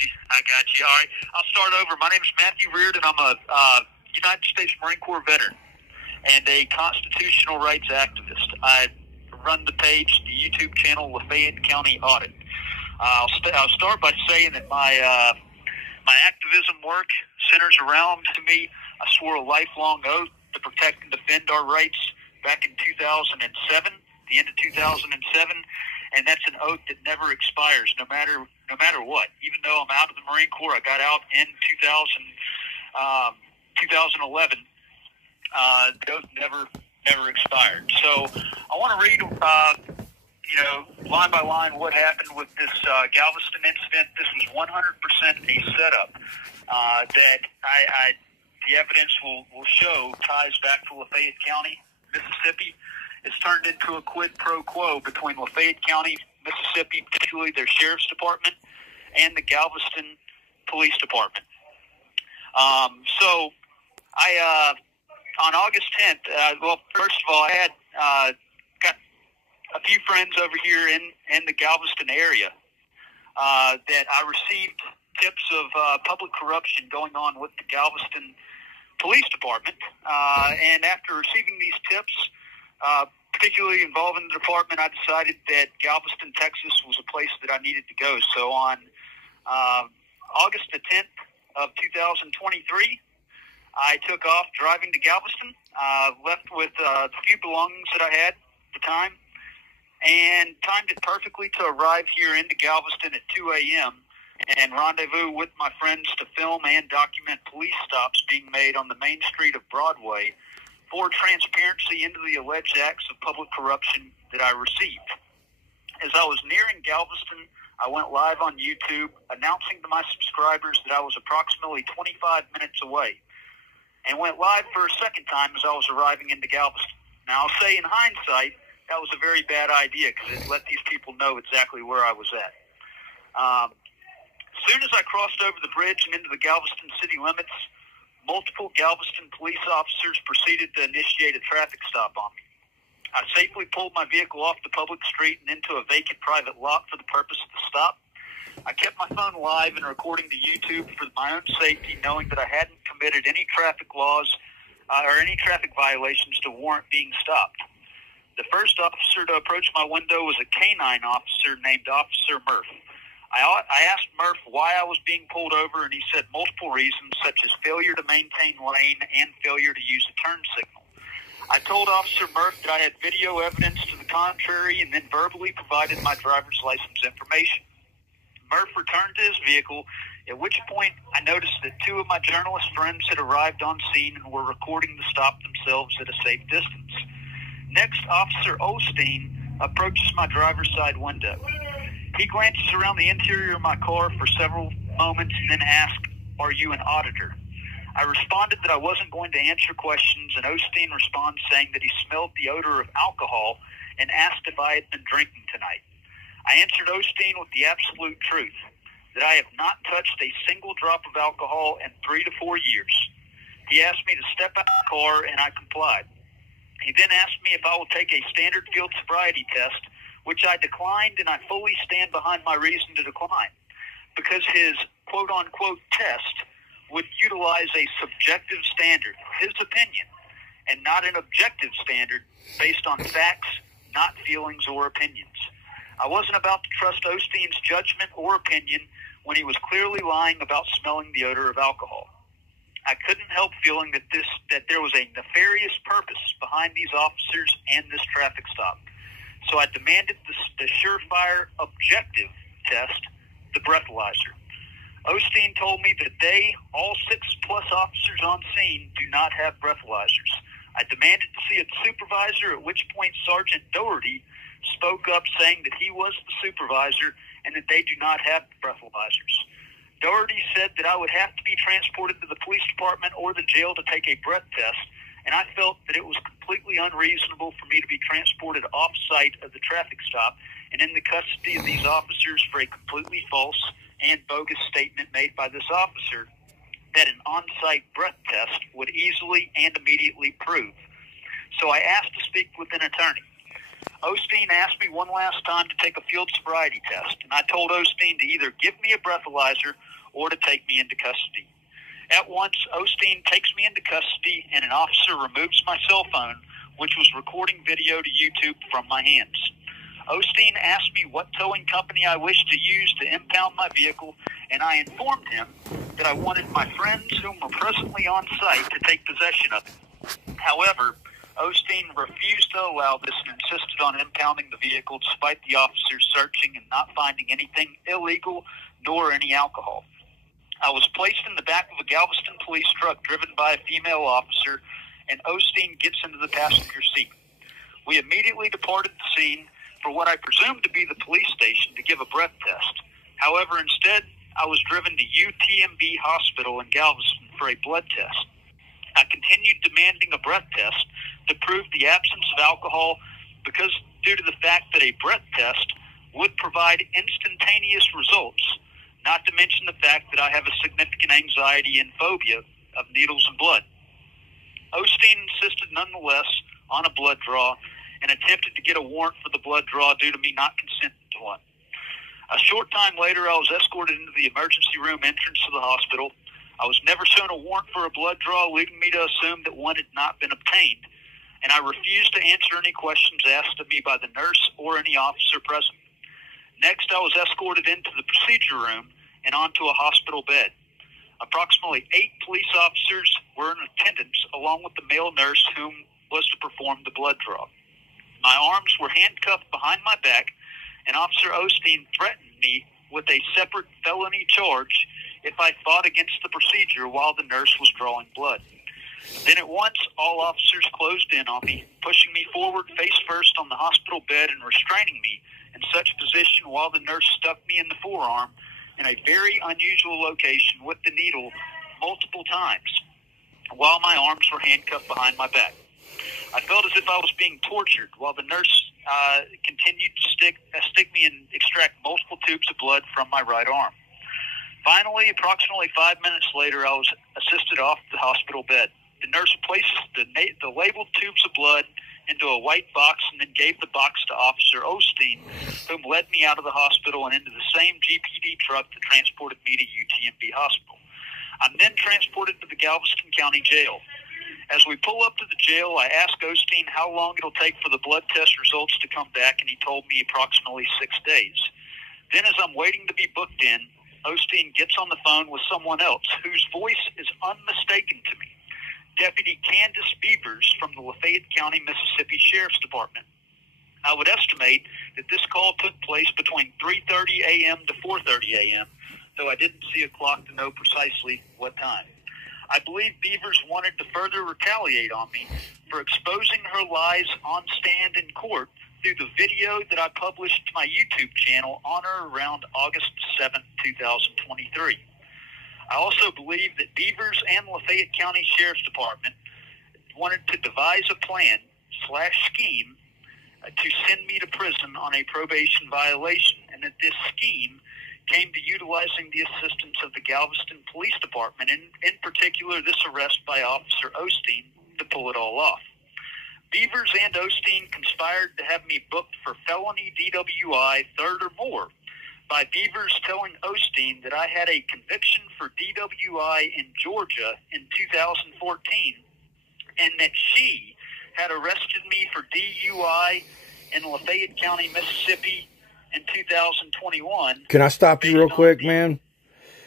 you. All right. I'll start over. My name is Matthew Reardon. I'm a United States Marine Corps veteran and a constitutional rights activist. I run the page, the YouTube channel, Lafayette County Audit. I'll start by saying that my activism work centers around, to me, I swore a lifelong oath to protect and defend our rights back in 2007, the end of 2007, and that's an oath that never expires, no matter what. Even though I'm out of the Marine Corps, I got out in 2011. The oath never expired. So I want to read, line by line what happened with this Galveston incident. This was 100% a setup that the evidence will show ties back to Lafayette County, Mississippi. It's turned into a quid pro quo between Lafayette County, Mississippi, particularly their sheriff's department, and the Galveston Police Department. So I on August 10th, first of all, I had got a few friends over here in the Galveston area that I received tips of public corruption going on with the Galveston Police Department. And after receiving these tips, particularly involving the department, I decided that Galveston, Texas was a place that I needed to go. So on August the 10th of 2023, I took off driving to Galveston, left with a few belongings that I had at the time, and timed it perfectly to arrive here into Galveston at 2 a.m. and rendezvous with my friends to film and document police stops being made on the main street of Broadway for transparency into the alleged acts of public corruption that I received. As I was nearing Galveston, I went live on YouTube announcing to my subscribers that I was approximately 25 minutes away, and went live for a second time as I was arriving into Galveston. Now, I'll say in hindsight, that was a very bad idea because it let these people know exactly where I was at. As soon as I crossed over the bridge and into the Galveston city limits, multiple Galveston police officers proceeded to initiate a traffic stop on me. I safely pulled my vehicle off the public street and into a vacant private lot for the purpose of the stop. I kept my phone live and recording to YouTube for my own safety, knowing that I hadn't committed any traffic laws or any traffic violations to warrant being stopped. The first officer to approach my window was a canine officer named Officer Murph. I asked Murph why I was being pulled over, and he said multiple reasons, such as failure to maintain lane and failure to use a turn signal. I told Officer Murph that I had video evidence to the contrary and then verbally provided my driver's license information. Murph returned to his vehicle, at which point I noticed that two of my journalist friends had arrived on scene and were recording the stop themselves at a safe distance. Next, Officer Osteen approaches my driver's side window. He glances around the interior of my car for several moments and then asks, "Are you an auditor?" I responded that I wasn't going to answer questions, and Osteen responds saying that he smelled the odor of alcohol and asked if I had been drinking tonight. I answered Osteen with the absolute truth, that I have not touched a single drop of alcohol in 3 to 4 years. He asked me to step out of the car, and I complied. He then asked me if I will take a standard field sobriety test, which I declined, and I fully stand behind my reason to decline, because his quote-unquote test would utilize a subjective standard, his opinion, and not an objective standard based on facts, not feelings or opinions. I wasn't about to trust Osteen's judgment or opinion when he was clearly lying about smelling the odor of alcohol. I couldn't help feeling that there was a nefarious purpose behind these officers and this traffic stop. So I demanded the surefire objective test, the breathalyzer. Osteen told me that they, all 6+ officers on scene, do not have breathalyzers. I demanded to see a supervisor, at which point Sergeant Doherty spoke up saying that he was the supervisor and that they do not have breathalyzers. Doherty said that I would have to be transported to the police department or the jail to take a breath test, and I felt that it was completely unreasonable for me to be transported off-site of the traffic stop and in the custody of these officers for a completely false and bogus statement made by this officer that an on-site breath test would easily and immediately prove. So I asked to speak with an attorney. Osteen asked me one last time to take a field sobriety test, and I told Osteen to either give me a breathalyzer or to take me into custody. At once, Osteen takes me into custody, and an officer removes my cell phone, which was recording video to YouTube, from my hands. Osteen asked me what towing company I wished to use to impound my vehicle, and I informed him that I wanted my friends whom were presently on site to take possession of it. However, Osteen refused to allow this and insisted on impounding the vehicle despite the officers searching and not finding anything illegal nor any alcohol. I was placed in the back of a Galveston police truck driven by a female officer, and Osteen gets into the passenger seat. We immediately departed the scene for what I presumed to be the police station to give a breath test. However, instead, I was driven to UTMB Hospital in Galveston for a blood test. I continued demanding a breath test to prove the absence of alcohol because due to the fact that a breath test would provide instantaneous results, not to mention the fact that I have a significant anxiety and phobia of needles and blood. Osteen insisted nonetheless on a blood draw and attempted to get a warrant for the blood draw due to me not consenting to one. A short time later, I was escorted into the emergency room entrance to the hospital. I was never shown a warrant for a blood draw, leading me to assume that one had not been obtained, and I refused to answer any questions asked of me by the nurse or any officer present. Next, I was escorted into the procedure room and onto a hospital bed. Approximately 8 police officers were in attendance, along with the male nurse whom was to perform the blood draw. My arms were handcuffed behind my back, and Officer Osteen threatened me with a separate felony charge if I fought against the procedure while the nurse was drawing blood. Then at once, all officers closed in on me, pushing me forward face first on the hospital bed and restraining me in such position while the nurse stuck me in the forearm in a very unusual location with the needle multiple times, while my arms were handcuffed behind my back. I felt as if I was being tortured while the nurse continued to stick me and extract multiple tubes of blood from my right arm. Finally, approximately 5 minutes later, I was assisted off the hospital bed. The nurse placed the labeled tubes of blood into a white box and then gave the box to Officer Osteen, whom led me out of the hospital and into the same GPD truck that transported me to UTMB Hospital. I'm then transported to the Galveston County Jail. As we pull up to the jail, I asked Osteen how long it'll take for the blood test results to come back, and he told me approximately 6 days. Then as I'm waiting to be booked in, Osteen gets on the phone with someone else whose voice is unmistakable to me. Deputy Candace Beavers from the Lafayette County, Mississippi Sheriff's Department. I would estimate that this call took place between 3:30 a.m. to 4:30 a.m., though I didn't see a clock to know precisely what time. I believe Beavers wanted to further retaliate on me for exposing her lies on stand in court through the video that I published to my YouTube channel on or around August 7, 2023. I also believe that Beavers and Lafayette County Sheriff's Department wanted to devise a plan/scheme to send me to prison on a probation violation, and that this scheme came to utilizing the assistance of the Galveston Police Department, and in particular this arrest by Officer Osteen, to pull it all off. Beavers and Osteen conspired to have me booked for felony DWI third or more, by Beavers telling Osteen that I had a conviction for DWI in Georgia in 2014, and that she had arrested me for DUI in Lafayette County, Mississippi in 2021. Can I stop you real quick, man?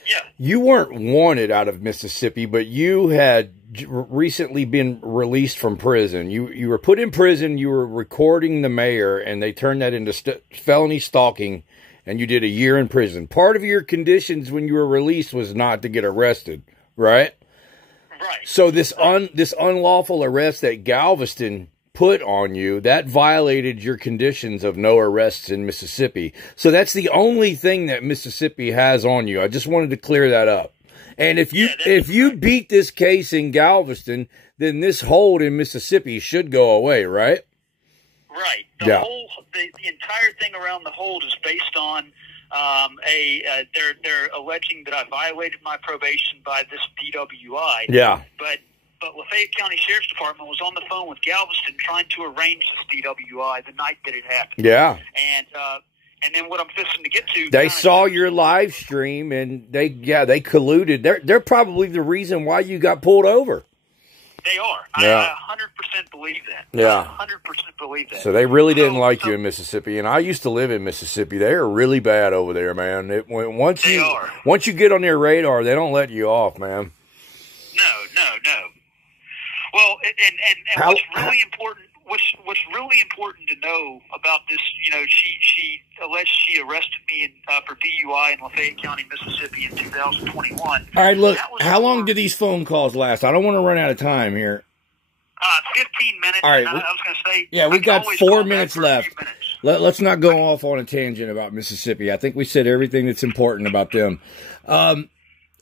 Yeah. You weren't wanted out of Mississippi, but you had recently been released from prison. You were put in prison, you were recording the mayor, and they turned that into felony stalking, and you did a year in prison. Part of your conditions when you were released was not to get arrested, right? Right. So this unlawful arrest that Galveston put on you, that violated your conditions of no arrests in Mississippi. So that's the only thing that Mississippi has on you. I just wanted to clear that up. And if you beat this case in Galveston, then this hold in Mississippi should go away, right? Right. The entire thing around the hold is based on they're alleging that I violated my probation by this DWI. Yeah. But but Lafayette County Sheriff's Department was on the phone with Galveston trying to arrange this DWI the night that it happened. Yeah. And then what I'm fixing to get to... They saw your live stream, and they colluded. They're probably the reason why you got pulled over. They are. Yeah. I 100% believe that. Yeah. I 100% believe that. So they really didn't like you in Mississippi, and I used to live in Mississippi. They are really bad over there, man. Once you get on their radar, they don't let you off, man. No. Well, and what's really important... What's really important to know about this, she alleged she arrested me for DUI in Lafayette County, Mississippi in 2021. All right, look, how long do these phone calls last? I don't want to run out of time here. 15 minutes. All right. I was going to say... Yeah, we've got 4 minutes left. Let's not go off on a tangent about Mississippi. I think we said everything that's important about them.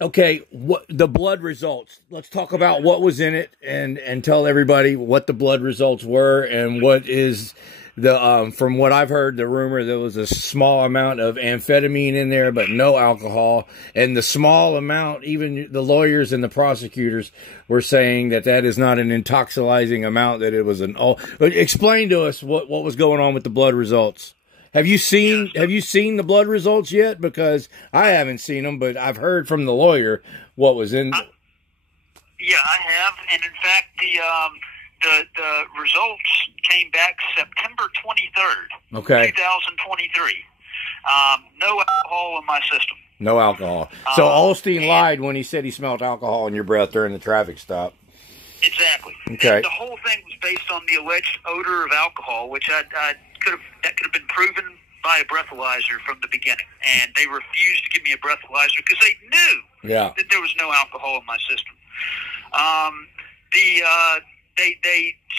Okay, the blood results. Let's talk about what was in it and tell everybody what the blood results were and what is the from what I've heard, the rumor there was a small amount of amphetamine in there, but no alcohol. And the small amount, even the lawyers and the prosecutors were saying that is not an intoxicating amount, that it was an all. Explain to us what was going on with the blood results. Have you seen the blood results yet? Because I haven't seen them, but I've heard from the lawyer what was in. Yeah, I have, and in fact, the results came back September 23rd, 2023. No alcohol in my system. No alcohol. So Olstein lied when he said he smelled alcohol in your breath during the traffic stop. Exactly. Okay. And the whole thing was based on the alleged odor of alcohol, which that could have been proven by a breathalyzer from the beginning, and they refused to give me a breathalyzer because they knew that there was no alcohol in my system. They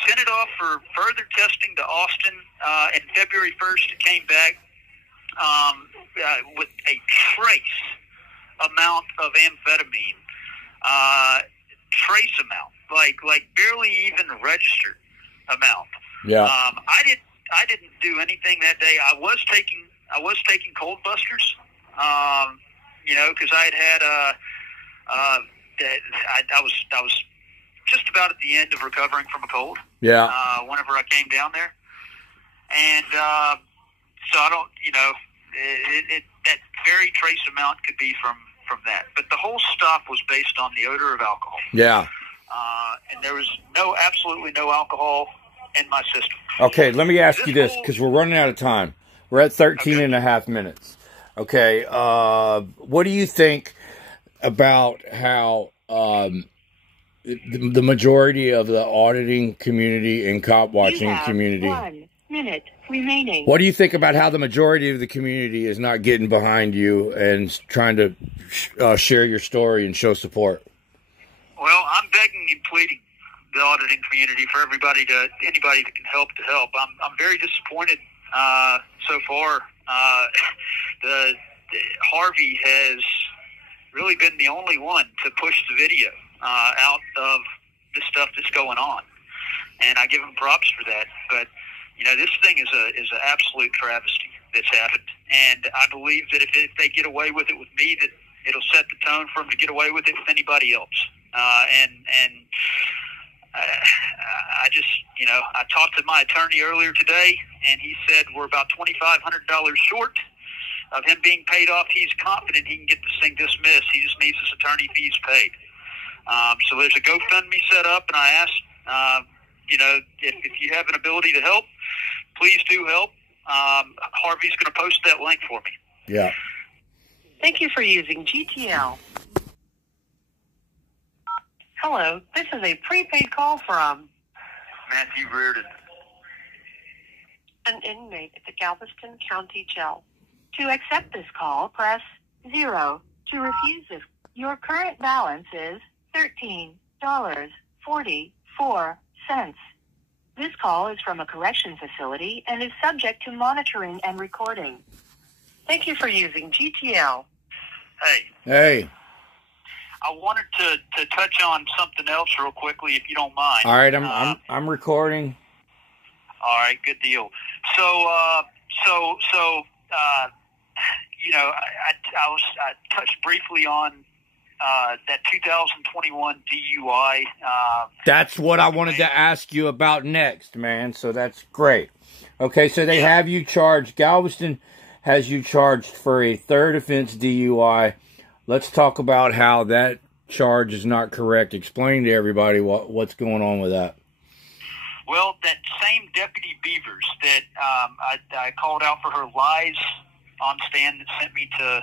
sent it off for further testing to Austin, and February 1st it came back with a trace amount of amphetamine, trace amount, like barely even registered amount. Yeah. I didn't do anything that day. I was taking cold busters, because I was just about at the end of recovering from a cold. Yeah. Whenever I came down there, and so I don't, that very trace amount could be from that, but the whole stuff was based on the odor of alcohol. Yeah. And there was absolutely no alcohol in my system. Okay, let me ask you this, because we're running out of time. We're at 13 and a half minutes. Okay, what do you think about how the majority of the auditing community and cop watching community... 1 minute remaining. What do you think about how the majority of the community is not getting behind you and trying to share your story and show support? Well, I'm begging and pleading the auditing community for anybody that can help to help. I'm very disappointed so far. The Harvey has really been the only one to push the video out of the stuff that's going on, and I give him props for that. But this thing is an absolute travesty that's happened, and I believe that if they get away with it with me, that it'll set the tone for them to get away with it with anybody else. I just, I talked to my attorney earlier today, and he said we're about $2,500 short of him being paid off. He's confident he can get this thing dismissed. He just needs his attorney fees paid. So there's a GoFundMe set up, and I asked, if you have an ability to help, please do help. Harvey's going to post that link for me. Yeah. Thank you for using GTL. Hello, this is a prepaid call from Matthew Reardon, an inmate at the Galveston County Jail. To accept this call, press 0. To refuse this, your current balance is $13.44. This call is from a correction facility and is subject to monitoring and recording. Thank you for using GTL. Hey. I wanted to touch on something else real quickly, if you don't mind. All right, I'm recording. All right, good deal. So I touched briefly on that 2021 DUI. That's what I wanted to ask you about next, man. So that's great. Okay, so they have you charged. Galveston has you charged for a third offense DUI. Let's talk about how that charge is not correct. Explain to everybody what's going on with that. Well, that same Deputy Beavers that I called out for her lies on stand that sent me to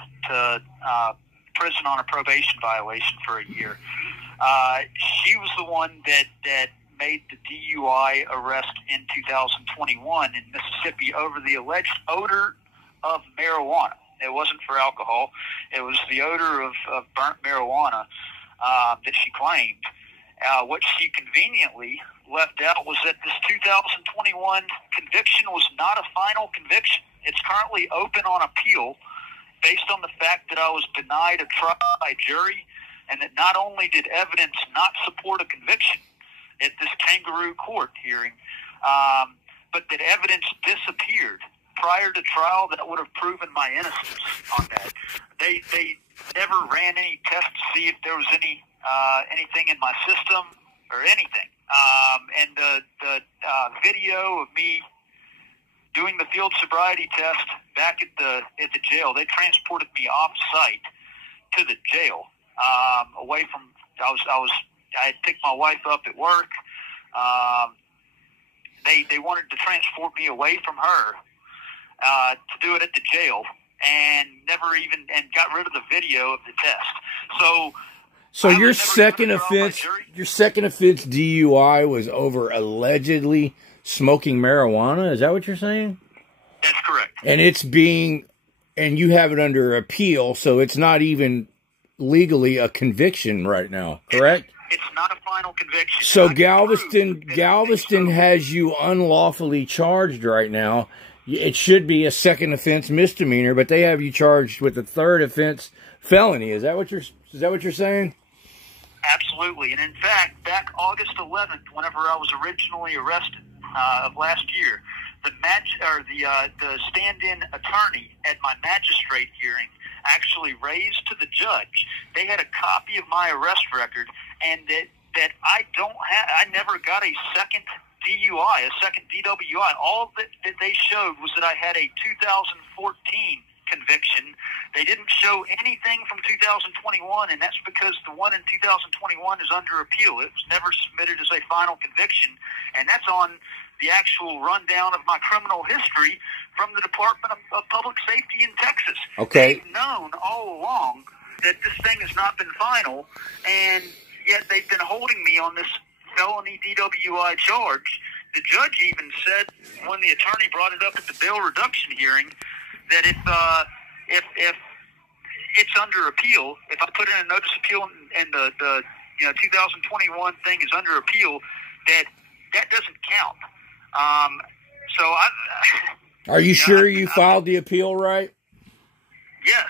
prison on a probation violation for a year. She was the one that made the DUI arrest in 2021 in Mississippi over the alleged odor of marijuana. It wasn't for alcohol. It was the odor of burnt marijuana that she claimed. What she conveniently left out was that this 2021 conviction was not a final conviction. It's currently open on appeal based on the fact that I was denied a trial by jury, and that not only did evidence not support a conviction at this kangaroo court hearing, but that evidence disappeared prior to trial that would have proven my innocence on that. They never ran any tests to see if there was anything in my system or anything. And the video of me doing the field sobriety test back at the jail, they transported me off site to the jail, away from. I had picked my wife up at work. They wanted to transport me away from her to do it at the jail, and got rid of the video of the test. So your second offense DUI was over allegedly smoking marijuana? Is that what you're saying? That's correct. And you have it under appeal, so it's not even legally a conviction right now, correct? It's not a final conviction. So Galveston has you unlawfully charged right now. It should be a second offense misdemeanor, but they have you charged with a third offense felony. Is that what you're saying? Absolutely. And in fact, back August 11th, whenever I was originally arrested of last year, the stand-in attorney at my magistrate hearing actually raised to the judge. They had a copy of my arrest record, and that I never got a second DUI, a second DWI. All that they showed was that I had a 2014 conviction. They didn't show anything from 2021, and that's because the one in 2021 is under appeal. It was never submitted as a final conviction, and that's on the actual rundown of my criminal history from the Department of Public Safety in Texas. Okay. They've known all along that this thing has not been final, and yet they've been holding me on this felony DWI charge. The judge even said, when the attorney brought it up at the bail reduction hearing, that if it's under appeal, if I put in a notice of appeal and the 2021 thing is under appeal, that doesn't count. Are you sure you filed the appeal right? Yes.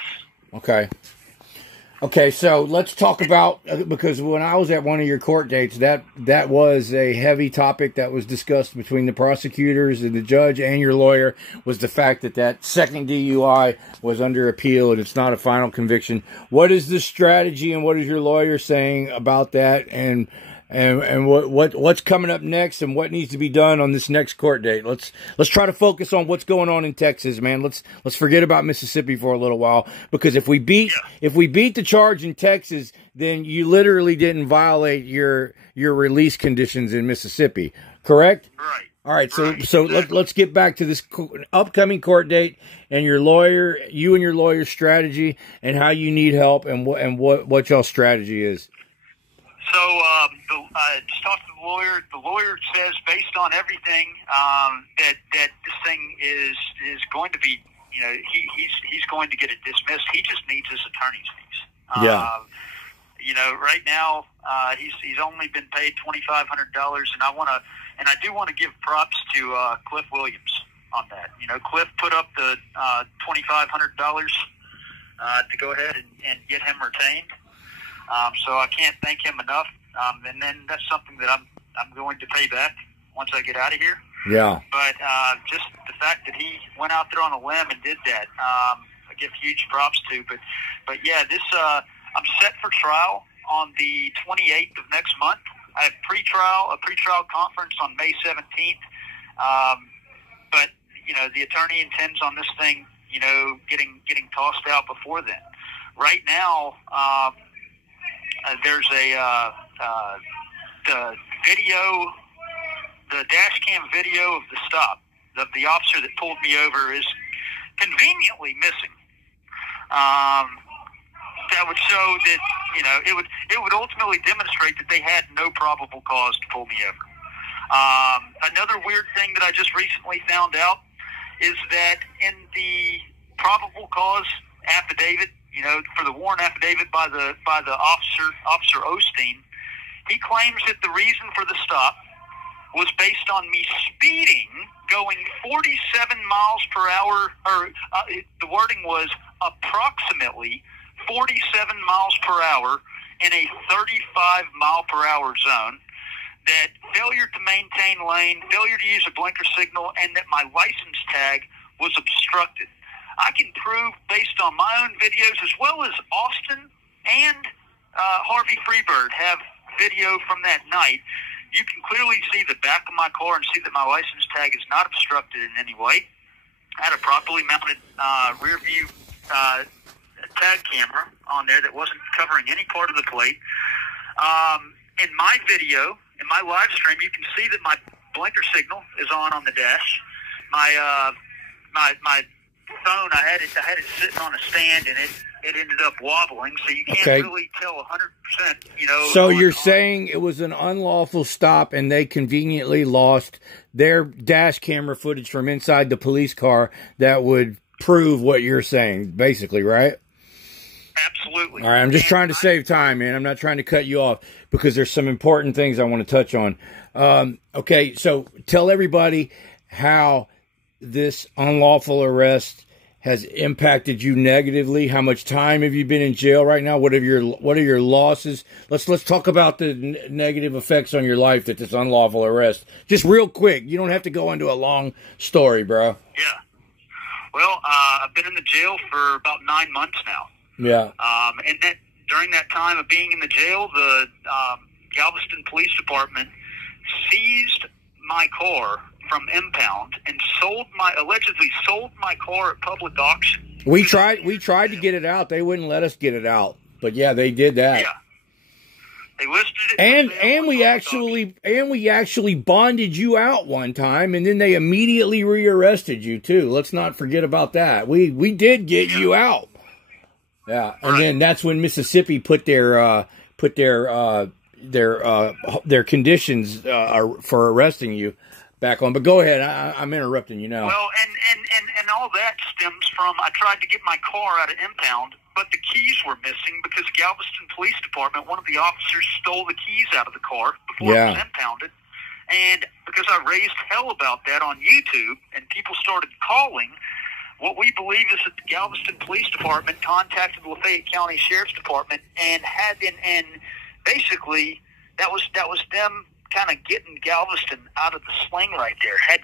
Okay, so let's talk about, because when I was at one of your court dates, that was a heavy topic that was discussed between the prosecutors and the judge and your lawyer, was the fact that second DUI was under appeal and it's not a final conviction. What is the strategy and what is your lawyer saying about that, and what's coming up next and what needs to be done on this next court date? Let's try to focus on what's going on in Texas, man. Let's forget about Mississippi for a little while, because if we beat the charge in Texas, then you literally didn't violate your release conditions in Mississippi, correct? Right. All right, so let's get back to this upcoming court date and you and your lawyer's strategy and how you need help and what y'all's strategy is. So I just talked to the lawyer. The lawyer says, based on everything, that this thing is going to be, he's going to get it dismissed. He just needs his attorney's fees. Yeah. Right now he's only been paid $2,500, and I do want to give props to Cliff Williams on that. Cliff put up the $2,500 to go ahead and get him retained. So I can't thank him enough. And then that's something that I'm going to pay back once I get out of here. Yeah. But just the fact that he went out there on a limb and did that, I give huge props to. But yeah, this I'm set for trial on the 28th of next month. I have a pretrial conference on May 17th. But, you know, the attorney intends on this thing, you know, getting tossed out before then. Right now, there's the dash cam video of the stop of the officer that pulled me over is conveniently missing. That would show that, you know, it would ultimately demonstrate that they had no probable cause to pull me over. Another weird thing that I just recently found out is that in the probable cause affidavit, you know, for the warrant affidavit by the officer Osteen, he claims that the reason for the stop was based on me speeding, going 47 miles per hour, or the wording was approximately 47 miles per hour in a 35 mile per hour zone, that failure to maintain lane, failure to use a blinker signal, and that my license tag was obstructed. I can prove, based on my own videos, as well as Austin and Harvey Freebird have video from that night. You can clearly see the back of my car and see that my license tag is not obstructed in any way. I had a properly mounted rear view tag camera on there that wasn't covering any part of the plate. In my video, in my live stream, you can see that my blinker signal is on the dash. My phone, I had it sitting on a stand, and it ended up wobbling, so you can't really tell 100%. You know. So you're saying it was an unlawful stop, and they conveniently lost their dash camera footage from inside the police car that would prove what you're saying, basically, right? Absolutely. All right, I'm just trying to save time, man. I'm not trying to cut you off because there's some important things I want to touch on. Okay, so tell everybody how this unlawful arrest has impacted you negatively. How much time have you been in jail right now? What are your losses? Let's talk about the negative effects on your life that this unlawful arrest. Just real quick. You don't have to go into a long story, bro. Yeah. Well, I've been in the jail for about 9 months now. Yeah. And that during that time of being in the jail, the Galveston Police Department seized my car from impound and allegedly sold my car at public auction. We tried to get it out. They wouldn't let us get it out. But yeah, they did that. Yeah. They listed it. And we actually bonded you out one time, and then they immediately rearrested you too. Let's not forget about that. We did get you out. Yeah, and then that's when Mississippi put their conditions for arresting you back on. But go ahead, I'm interrupting you now. Well, and all that stems from, I tried to get my car out of impound, but the keys were missing because Galveston Police Department, one of the officers stole the keys out of the car before it was impounded. And because I raised hell about that on YouTube and people started calling, what we believe is that the Galveston Police Department contacted the Lafayette County Sheriff's Department and basically that was them kind of getting Galveston out of the sling right there. Had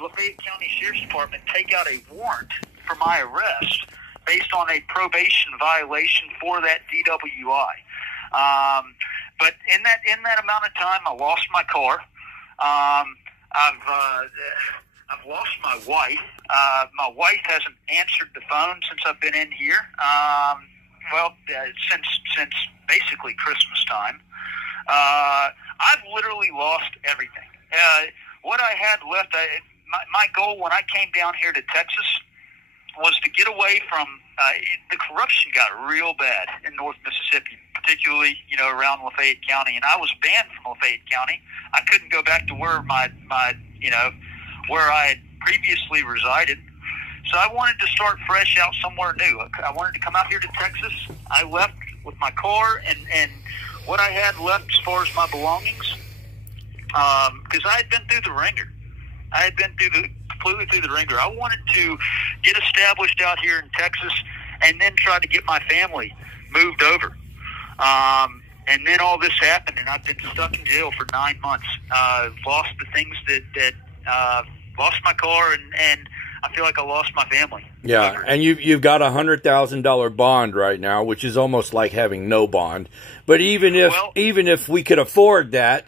Lafayette County Sheriff's Department take out a warrant for my arrest based on a probation violation for that DWI. But in that amount of time, I lost my car. I've lost my wife. My wife hasn't answered the phone since I've been in here. Since basically Christmas time. I've literally lost everything. What I had left, my goal when I came down here to Texas was to get away from the corruption got real bad in North Mississippi, particularly around Lafayette County, and I was banned from Lafayette County. I couldn't go back to where where I had previously resided. So I wanted to start fresh out somewhere new. I wanted to come out here to Texas. I left with my car and what I had left as far as my belongings, because I had been through the ringer. I had been completely through the ringer. I wanted to get established out here in Texas and then try to get my family moved over. And then all this happened, and I've been stuck in jail for 9 months. Lost the things that lost my car, and I feel like I lost my family. Yeah, and you've got $100,000 bond right now, which is almost like having no bond. But even if we could afford that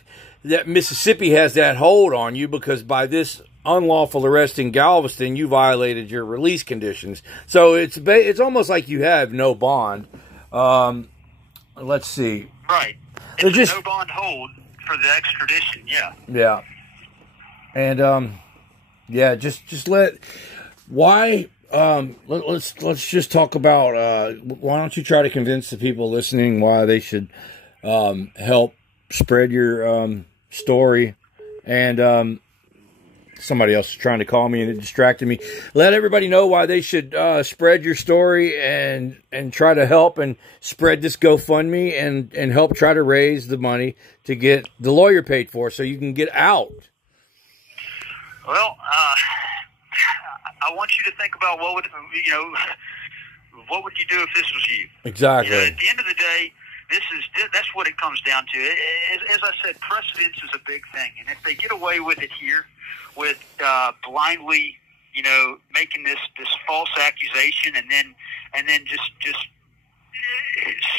Mississippi has that hold on you, because by this unlawful arrest in Galveston, you violated your release conditions. So it's almost like you have no bond. Let's see. Right. It's just no bond hold for the extradition. Yeah. Yeah. And yeah, just let why. Let's just talk about why don't you try to convince the people listening why they should help spread your story. And somebody else is trying to call me and it distracted me. Let everybody know why they should spread your story and try to help and spread this GoFundMe and help try to raise the money to get the lawyer paid for so you can get out. Well, I want you to think about what would you do if this was you? Exactly. At the end of the day, that's what it comes down to. As I said, precedence is a big thing, and if they get away with it here, with blindly, making this false accusation, and then just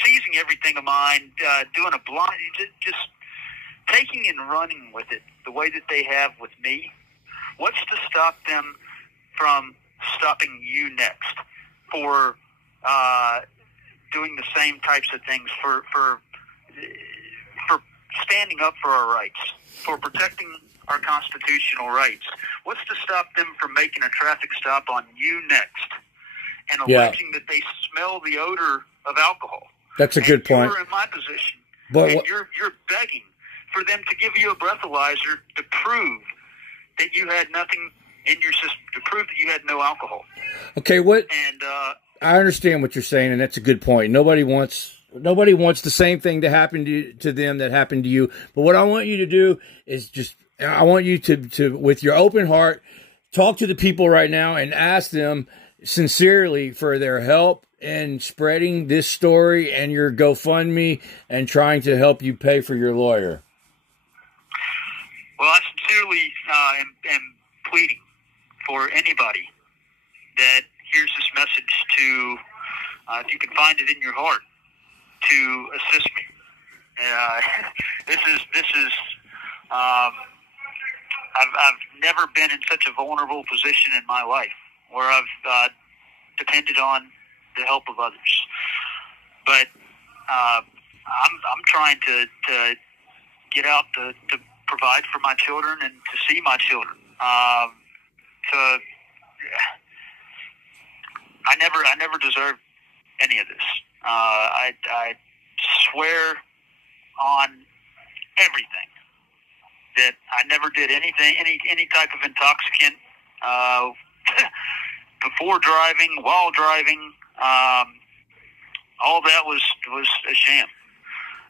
seizing everything of mine, doing a blind, just taking and running with it the way that they have with me. What's to stop them from stopping you next for doing the same types of things, for standing up for our rights, for protecting our constitutional rights? What's to stop them from making a traffic stop on you next and alleging that they smell the odor of alcohol? That's a good point. You're in my position, but you're begging for them to give you a breathalyzer to prove that you had nothing in your system, to prove that you had no alcohol. Okay, I understand what you're saying, and that's a good point. Nobody wants the same thing to happen to them that happened to you. But what I want you to do is I want you to with your open heart, talk to the people right now and ask them sincerely for their help in spreading this story and your GoFundMe and trying to help you pay for your lawyer. Well, I sincerely am pleading for anybody that hears this message to, if you can find it in your heart, to assist me. I've never been in such a vulnerable position in my life where I've depended on the help of others. But I'm trying to get out to provide for my children and to see my children. I never deserved any of this. I swear on everything that I never did anything, any type of intoxicant before driving, while driving. All that was a sham.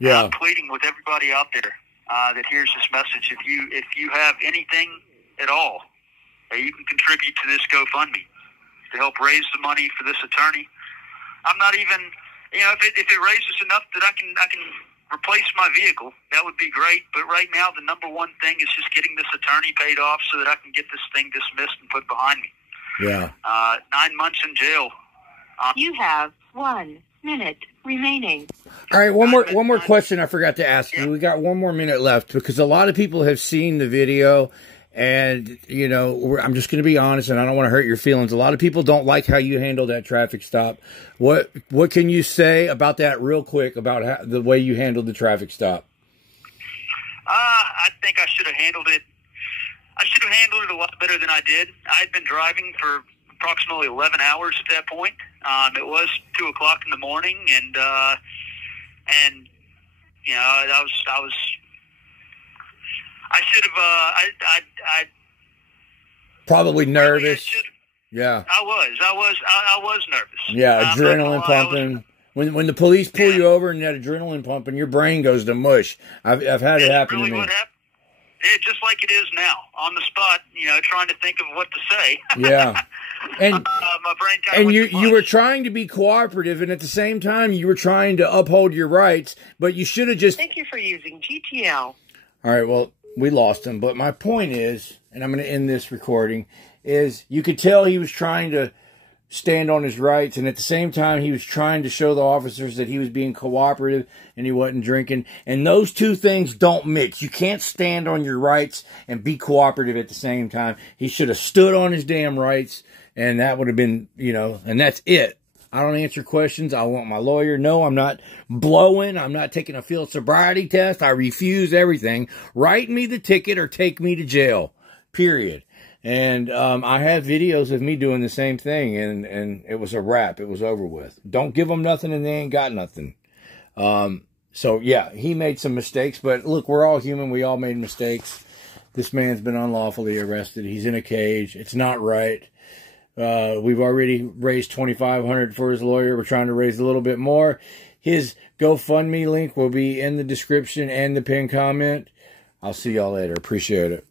Yeah. I'm pleading with everybody out there that hears this message. If you have anything at all that you can contribute to this GoFundMe to help raise the money for this attorney, I'm not even, if it raises enough that I can replace my vehicle, that would be great. But right now, the number one thing is just getting this attorney paid off so that I can get this thing dismissed and put behind me. Yeah. 9 months in jail. You have 1 minute remaining. All right, one more question I forgot to ask you. We got 1 more minute left because a lot of people have seen the video, and I'm just going to be honest, and I don't want to hurt your feelings. A lot of people don't like how you handle that traffic stop. What can you say about that real quick, about the way you handled the traffic stop? I think I should have handled it. I should have handled it a lot better than I did. I had been driving for approximately 11 hours at that point. It was 2 o'clock in the morning, and I should have. I probably nervous. Yeah, I was nervous. Yeah, adrenaline pumping. When the police pull you over and that adrenaline pumping, your brain goes to mush. I've had it happen really to me. What happened? Just like it is now, on the spot, trying to think of what to say. Yeah. And my brain kind of you were trying to be cooperative, and at the same time, you were trying to uphold your rights, but you should have just... Thank you for using GTL. All right, well, we lost him, but my point is, and I'm going to end this recording, is you could tell he was trying to stand on his rights, and at the same time he was trying to show the officers that he was being cooperative and he wasn't drinking. And those two things don't mix. You can't stand on your rights and be cooperative at the same time. He should have stood on his damn rights, and that would have been, you know, and that's it. I don't answer questions. I want my lawyer. No, I'm not blowing. I'm not taking a field sobriety test. I refuse everything. Write me the ticket or take me to jail, period. And I have videos of me doing the same thing, and it was a wrap. It was over with. Don't give them nothing and they ain't got nothing. So, yeah, he made some mistakes. But, look, we're all human. We all made mistakes. This man's been unlawfully arrested. He's in a cage. It's not right. We've already raised $2,500 for his lawyer. We're trying to raise a little bit more. His GoFundMe link will be in the description and the pinned comment. I'll see y'all later. Appreciate it.